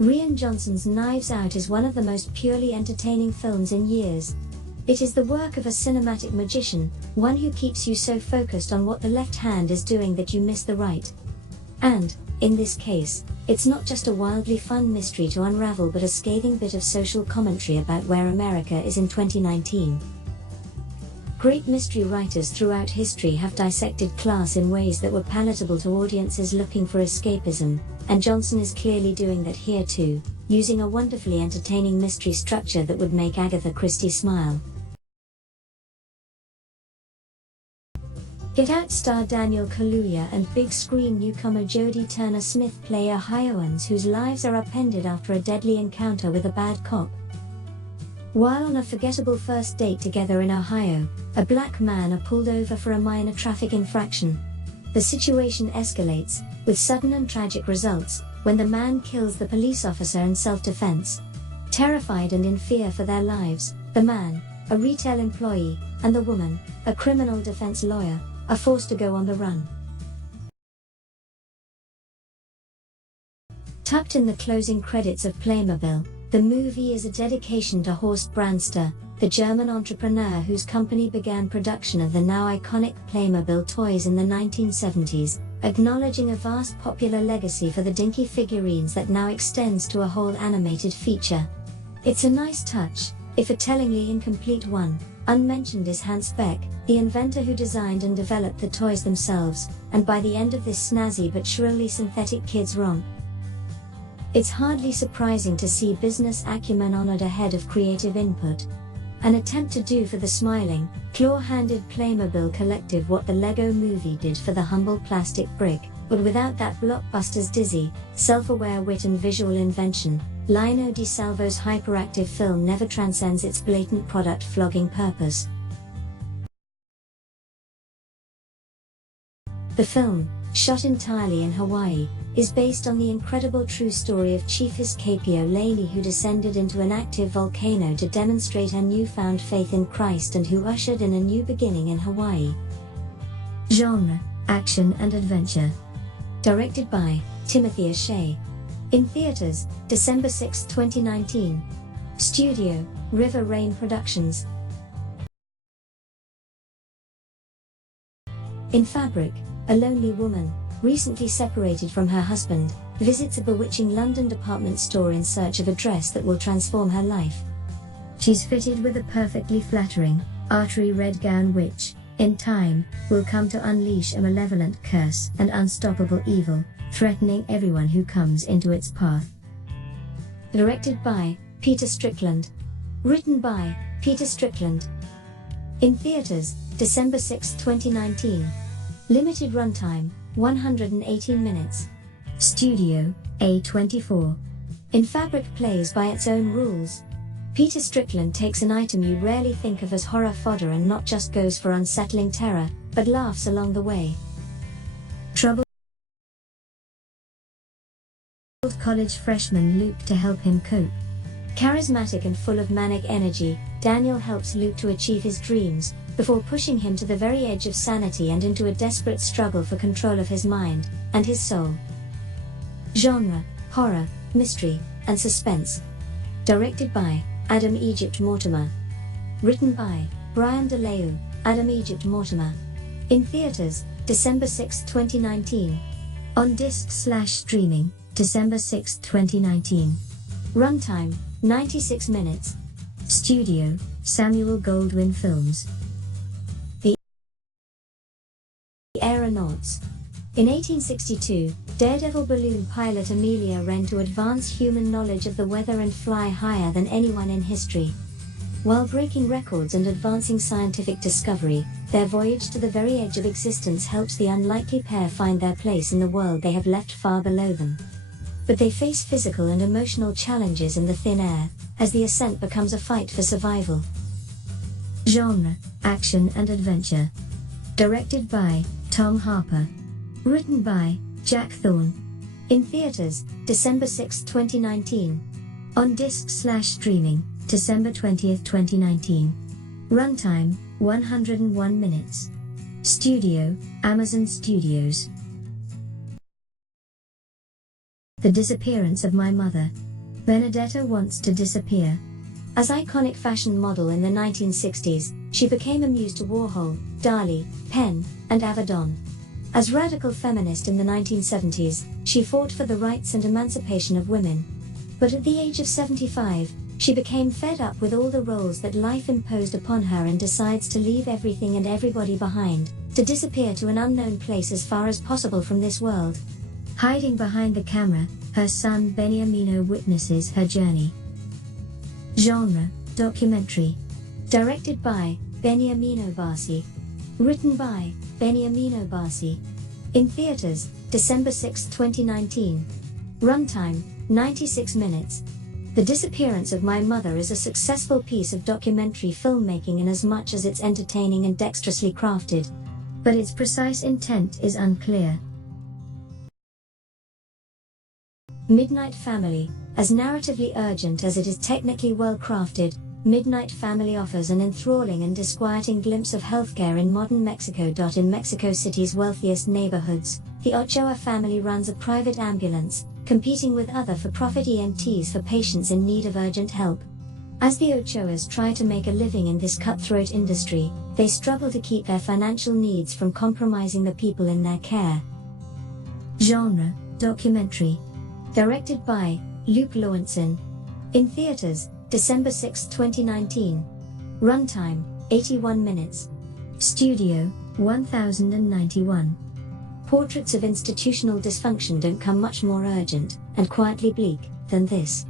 Rian Johnson's Knives Out is one of the most purely entertaining films in years. It is the work of a cinematic magician, one who keeps you so focused on what the left hand is doing that you miss the right. And, in this case, it's not just a wildly fun mystery to unravel but a scathing bit of social commentary about where America is in 2019. Great mystery writers throughout history have dissected class in ways that were palatable to audiences looking for escapism, and Johnson is clearly doing that here too, using a wonderfully entertaining mystery structure that would make Agatha Christie smile. Get Out star Daniel Kaluuya and big screen newcomer Jodie Turner-Smith play Ohioans whose lives are upended after a deadly encounter with a bad cop. While on a forgettable first date together in Ohio, a black man is pulled over for a minor traffic infraction. The situation escalates, with sudden and tragic results, when the man kills the police officer in self-defense. Terrified and in fear for their lives, the man, a retail employee, and the woman, a criminal defense lawyer, are forced to go on the run. Tucked in the closing credits of PLAYMOBIL, the movie is a dedication to Horst Brandster, the German entrepreneur whose company began production of the now iconic Playmobil toys in the 1970s, acknowledging a vast popular legacy for the dinky figurines that now extends to a whole animated feature. It's a nice touch, if a tellingly incomplete one. Unmentioned is Hans Beck, the inventor who designed and developed the toys themselves, and by the end of this snazzy but shrilly synthetic kids romp, it's hardly surprising to see business acumen honored ahead of creative input. An attempt to do for the smiling, claw-handed Playmobil collective what the Lego Movie did for the humble plastic brick, but without that blockbuster's dizzy, self-aware wit and visual invention. Lino Di Salvo's hyperactive film never transcends its blatant product-flogging purpose. The film, shot entirely in Hawaii, is based on the incredible true story of Chief Escapio Laney, who descended into an active volcano to demonstrate her newfound faith in Christ and who ushered in a new beginning in Hawaii. Genre: action and adventure. Directed by Timothy O'Shea. In theaters, December 6, 2019. Studio: River Rain Productions. In Fabric, a lonely woman, recently separated from her husband, visits a bewitching London department store in search of a dress that will transform her life. She's fitted with a perfectly flattering, artery red gown which, in time, will come to unleash a malevolent curse and unstoppable evil, threatening everyone who comes into its path. Directed by Peter Strickland. Written by Peter Strickland. In theaters, December 6, 2019. Limited runtime, 118 minutes. Studio: A24. In Fabric plays by its own rules. Peter Strickland takes an item you rarely think of as horror fodder and not just goes for unsettling terror, but laughs along the way. Troubled college freshman Luke to help him cope. Charismatic and full of manic energy, Daniel helps Luke to achieve his dreams, before pushing him to the very edge of sanity and into a desperate struggle for control of his mind and his soul. Genre: horror, mystery, and suspense. Directed by Adam Egypt Mortimer. Written by Brian DeLeo, Adam Egypt Mortimer. In theaters, December 6, 2019. On disc/streaming, December 6, 2019. Runtime: 96 minutes. Studio: Samuel Goldwyn Films. The AERONAUTS. In 1862, daredevil balloon pilot Amelia ran to advance human knowledge of the weather and fly higher than anyone in history. While breaking records and advancing scientific discovery, their voyage to the very edge of existence helps the unlikely pair find their place in the world they have left far below them. But they face physical and emotional challenges in the thin air, as the ascent becomes a fight for survival. Genre: action and adventure. Directed by Tom Harper. Written by Jack Thorne. In theaters, December 6, 2019. On disc/streaming, December 20, 2019. Runtime: 101 minutes. Studio: Amazon Studios. The Disappearance of My Mother. Benedetta wants to disappear. As iconic fashion model in the 1960s, she became a muse to Warhol, Dali, Penn, and Avedon. As radical feminist in the 1970s, she fought for the rights and emancipation of women. But at the age of 75, she became fed up with all the roles that life imposed upon her and decides to leave everything and everybody behind, to disappear to an unknown place as far as possible from this world. Hiding behind the camera, her son Beniamino witnesses her journey. Genre: documentary. Directed by Beniamino Barsi. Written by Beniamino Barsi. In theaters, December 6, 2019. Runtime: 96 minutes. The Disappearance of My Mother is a successful piece of documentary filmmaking in as much as it's entertaining and dexterously crafted. But its precise intent is unclear. Midnight Family. As narratively urgent as it is technically well-crafted, Midnight Family offers an enthralling and disquieting glimpse of healthcare in modern Mexico. In Mexico City's wealthiest neighborhoods, the Ochoa family runs a private ambulance, competing with other for-profit EMTs for patients in need of urgent help. As the Ochoas try to make a living in this cutthroat industry, they struggle to keep their financial needs from compromising the people in their care. Genre: documentary. Directed by Luke Lowenson. In theaters, December 6, 2019. Runtime: 81 minutes. Studio: 1091. Portraits of institutional dysfunction don't come much more urgent and quietly bleak than this.